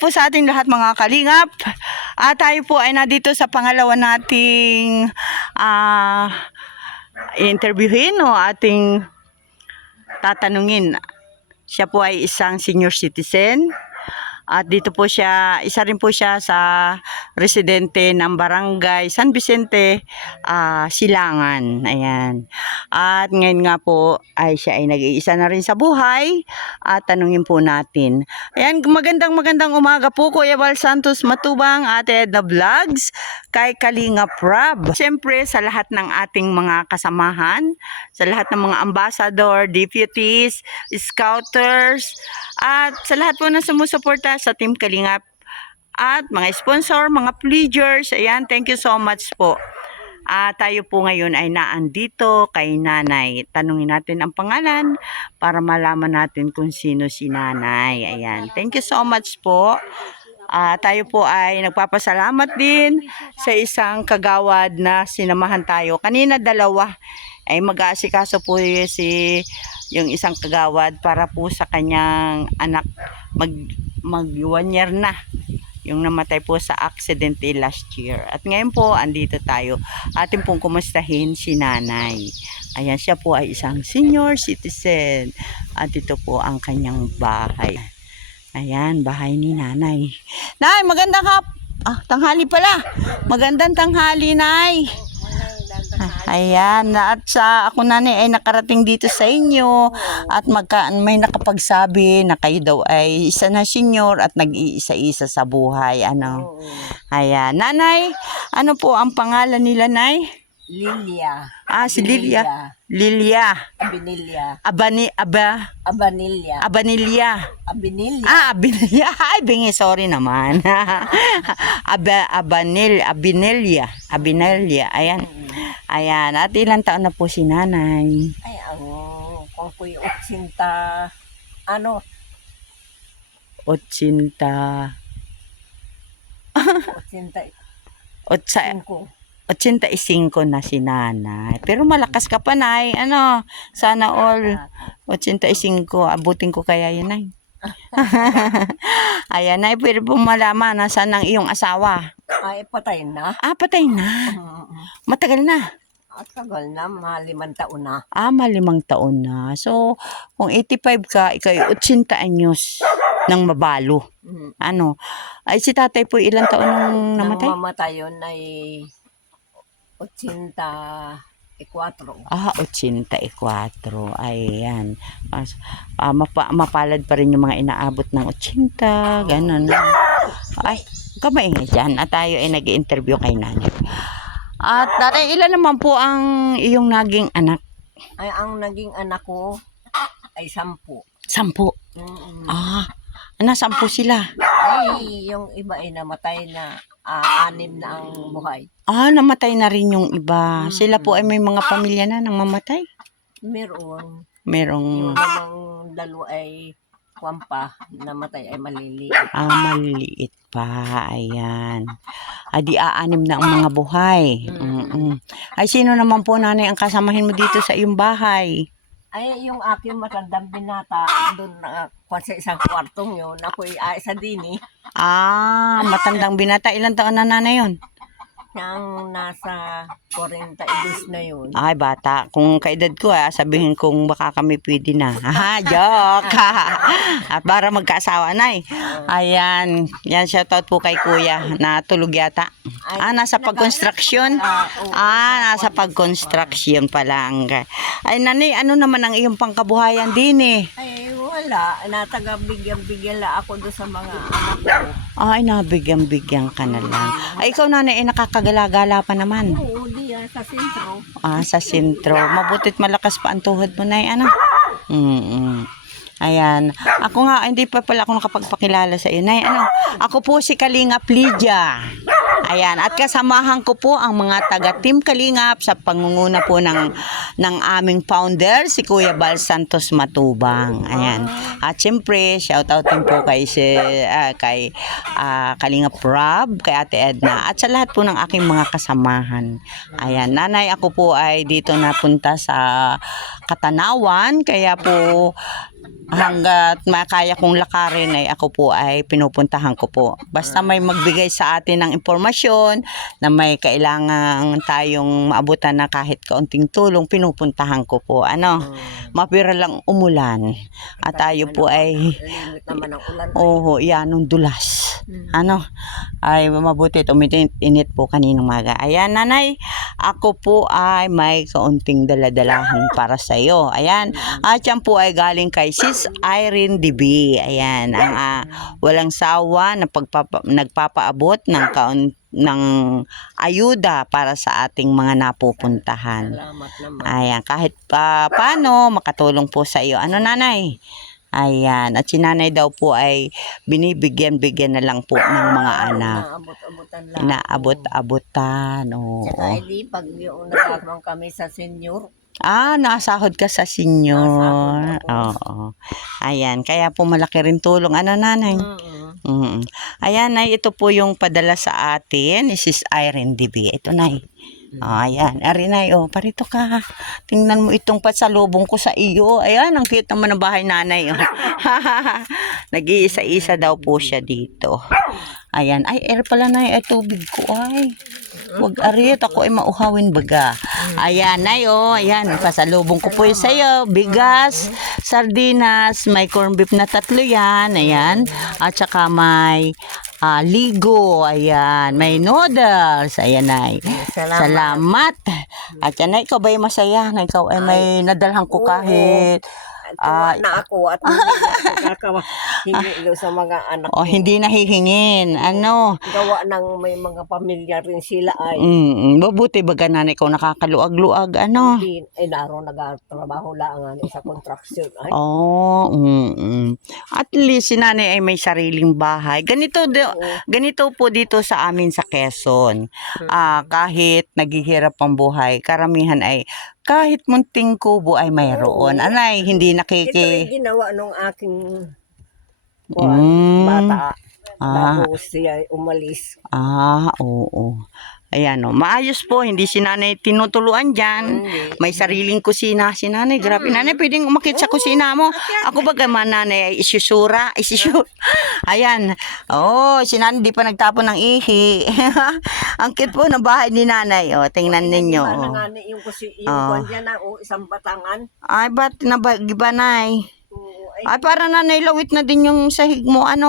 po sa ating lahat mga kalingap. Tayo po ay nandito sa pangalawa nating interviewin o ating tatanungin. Siya po ay isang senior citizen. At dito po siya, isa rin po siya sa residente ng Barangay San Vicente, Silangan. Ayan. At ngayon nga po ay siya ay nag-iisa na rin sa buhay. At tanungin po natin. Ayan, magandang umaga po Kuya Bal Santos Matubang, Ate Edna Vlogs, kay Kalinga Prab. Siyempre sa lahat ng ating mga kasamahan, sa lahat ng mga ambassador, deputies, scouters, at sa lahat po na sumusuporta sa Team Kalingap at mga sponsor, mga pledgers. Ayan, thank you so much po. Tayo po ngayon ay naandito kay Nanay. Tanungin natin ang pangalan para malaman natin kung sino si Nanay. Ayan, thank you so much po. Tayo po ay nagpapasalamat din sa isang kagawad na sinamahan tayo. Kanina dalawa ay mag-aasikaso po yung isang kagawad para po sa kanyang anak mag 1 year na yung namatay po sa aksidente last year. At ngayon po andito tayo, atin pong kumustahin si Nanay. Ayan, siya po ay isang senior citizen at ito po ang kanyang bahay. Ayan, bahay ni Nanay. Nay, magandang tanghali pala. Magandang tanghali, Nay. Ayan, at ako Nanay ay nakarating dito sa inyo at may nakapagsabi na kayo daw ay isa na senior at nag-iisa-isa sa buhay. Ano? Ayan, Nanay, ano po ang pangalan nila, Nay? Lilia. Si Lilia. Lilia. Abinilya. Abanilya. Abinilya. Abinilya. Ay, bingi, sorry naman. Abinilya. Ayan. Ayan. At ilang taon na po si Nanay? Ay, kung ko'y 80, 85 na si Nanay. Pero malakas ka pa, Nay. Sana all 85. Abutin ko kaya yun, Nay. Ayan, Nay, pwede pong malaman saan ang iyong asawa? Ay, patay na. Patay na. Matagal na. Tagal na, 5 taon na. 5 taon na. So, kung 85 ka, ikaw 80 anyos nang mabalo. Ay, si tatay po ilang taon nang namatay? Nang mamatay yun ay 84. 84. Ayan. Mapalad pa rin yung mga inaabot ng 80. Ganon. Ay, kamaingay dyan. At tayo ay nag-i-interview kay Nanay. At tatay, ilan naman po ang iyong naging anak? Ay, ang naging anak ko ay 10. 10? 10 sila? Ay, yung iba ay namatay na. 6 na ang buhay. Namatay na rin yung iba. Sila po ay may mga pamilya na nang mamatay? Merong. Merong. Yung namang dalawa ay kwampa, namatay ay maliliit. Maliliit pa. Ayan. Di 6 na ang mga buhay. Ay, sino naman po, Nanay, ang kasamahin mo dito sa iyong bahay? Ay, yung aking matandang binata, doon sa isang kwartong yun, ako'y sa dini. Matandang binata. Ilang taon na, Nanay, yun? Yang nasa 42 na yun. Ay, bata. Kung kaedad ko, sabihin kong baka kami pwede na. Joke! At para magkaasawa, Nay. Ayan. Yan, shoutout po kay Kuya na tulog yata. Nasa pag-construction? Nasa pag-construction pa lang. Ay, Nanay, ano naman ang iyong pangkabuhayan din eh? Ay, wala. Natagabigyan-bigyan la ako doon sa mga anak ko. Ay, nabigyan-bigyan ka na lang. Ay, ikaw, Nanay, nakakagala-gala pa naman. Oo, diyan sa sentro. Sa sentro. Mabutit malakas pa ang tuhod mo, Nay, Ayan. Ako nga, hindi pa pala ako nakapagpakilala sa iyo, Nay. Ako po si Kalingap Lydia. Ayan. At kasamahan ko po ang mga taga-team Kalingap sa pangunguna po ng aming founder, si Kuya Bal Santos Matubang. Ayan. At syempre, shoutout din po kay Kalingap Prab, kay Ate Edna, at sa lahat po ng aking mga kasamahan. Ayan. Nanay, ako po ay dito napunta sa Katanawan, kaya po hanggat makaya kong lakarin ay ako po ay pinupuntahan ko po. Basta may magbigay sa atin ng impormasyon na may kailangan tayong maabutan na kahit kaunting tulong, pinupuntahan ko po. Mapira lang umulan. At tayo po ay, Limit naman ang ulan. yanong dulas. Ay mabuti uminit po kaninang maga. Ayan, nanay, ako po ay may kaunting daladalahan para sa iyo. Ayan, at yan po ay galing kay Sis Irene DB. Ayan, ang walang sawa na nagpapaabot ng ayuda para sa ating mga napupuntahan. Salamat naman. Ayan, kahit paano makatulong po sa iyo. Nanay? Ayan, at si nanay daw po ay binibigyan na lang po ng mga anak. Inaabot-abutan lang. Inaabot-abutan, oo. Tsaka hindi, pag yung nagkakaroon kami sa senior, Nasahod ka sa senior. Nasahod ako. Oo. Ayan, kaya po malaki rin tulong. Nanay? Ayan, nay, ito po yung padala sa atin ni Sis Irene DB. Ito, nay. Ayan, nay, parito ka. Tingnan mo itong pasalubong ko sa iyo. Ayan, ang cute naman ng bahay nanay. Nag-iisa-isa daw po siya dito. Ayan, air pala, nay. Ay, tubig ko, ay. Wag arit, ako ay mauhawin baga. Ayan, nay, ayan, pasalubong ko po yung sa'yo. Bigas, sardinas, may corned beef na 3 yan. Ayan, at saka may ligo, ayan, may noodles, ayan, nay. Salamat. At yan, nay, ikaw ba ay masaya na ikaw ay may nadalhan ko kahit tuwa na ako at hindi ako hingi sa mga anak ko. hindi nahihingin. Gawa ng may mga pamilya rin sila ay. Mabuti baga nanay ko nakakaluag-luag, Hindi, naroon nagtatrabaho lang sa construction. Ay, At least si nanay ay may sariling bahay. Ganito po dito sa amin sa Quezon. Kahit naghihirap ang buhay, karamihan ay kahit munting kubo ay mayroon. Anay, hindi ito yung ginawa nung aking bata. Bago siya umalis. Oo. Ayan, maayos po, hindi si nanay tinutuluan dyan. May sariling kusina si nanay. Grabe, nanay, pwedeng umakit sa kusina mo. Ako ba gaman nanay ay isusura. Ayan, si nanay di pa nagtapon ng ihi. Ang cute po ng bahay ni nanay. Tingnan ninyo. Yung kwan dyan na isang batangan. Ay, ba't nabagiba, nay? Ay, para nanay, lawit na din yung sahig mo, At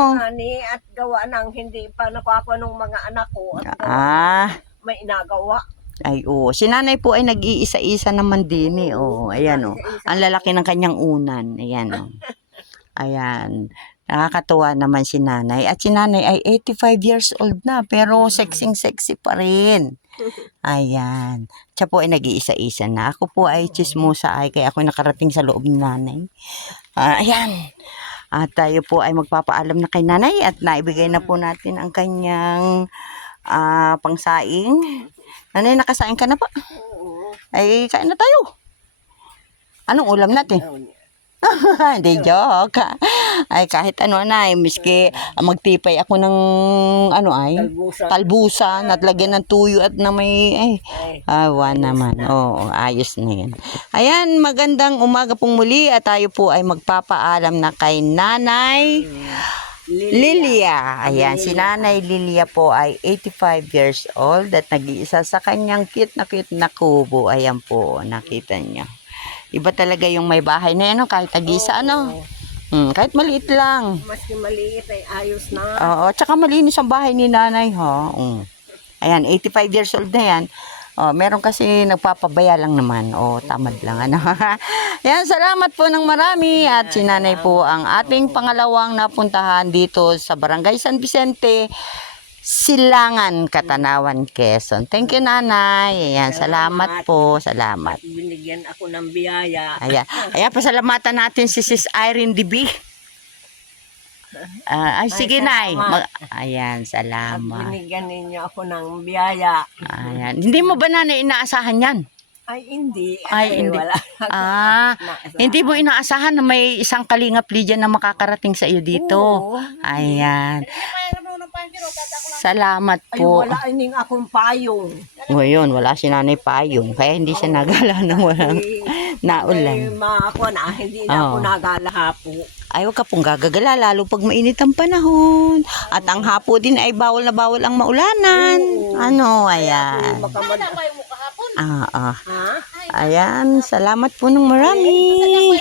gawa ng hindi pa napapa ng mga anak ko. At may inagawa. Ay, si nanay po ay nag-iisa-isa naman din Ayan, ang lalaki ng kanyang unan. Ayan, Ayan. Nakakatuwa naman si nanay. At si nanay ay 85 years old na, pero sexy pa rin. Ayan. Siya po ay nag-iisa-isa na. Ako po ay chismosa kaya ako nakarating sa loob ni nanay. Ayan. At tayo po ay magpapaalam na kay nanay at naibigay na po natin ang kanyang pangsaing. Nanay, nakasaing ka na pa? Ay, kain na tayo. Anong ulam natin? Hindi, joke. Ay, kahit nanay, miski magtipay ako ng talbusan at lagyan ng tuyo at na may naman. Ayos na yan. Ayan, magandang umaga pong muli at tayo po ay magpapaalam na kay Nanay Lilia. Ayan, si Nanay Lilia po ay 85 years old at nag-iisa sa kanyang cute na kubo. Ayan po, nakita niyo. Iba talaga yung may bahay na yan, kahit tag-isa, kahit maliit lang. Maski maliit ay ayos na. Tsaka malinis ang bahay ni nanay, Ayan, 85 years old na yan. Meron kasi nagpapabaya lang naman. Tamad lang. Yan, salamat po ng marami. At si nanay po ang ating pangalawang napuntahan dito sa Barangay San Vicente, Silangan, Katanawan, Quezon. Thank you, nanay. Ayan, salamat po. Salamat. Binigyan ako ng biyaya. Ayan, pasalamatan natin si Sis Irene DB. Sige, nay. Ayan, salamat. Binigyan ninyo ako ng biyaya. Ayan. Hindi mo ba nanay inaasahan yan? Ay, hindi. Hindi. Wala. Hindi mo inaasahan na may isang kalingap Lydia na makakarating sa iyo dito. Oo. Ayan. Salamat Ay, po. wala ining akong payong. Ngayon, wala si nanay payong. Kaya hindi siya nagala ng walang naulan. May mga ako na, hindi na ako nagala hapo. Ay, huwag ka pong gagagala, lalo pag mainit ang panahon. At ang hapo din ay bawal na bawal ang maulanan. Ano, ayan. Makamad. Ah, ah. Ha? Ayan, salamat po ng marami.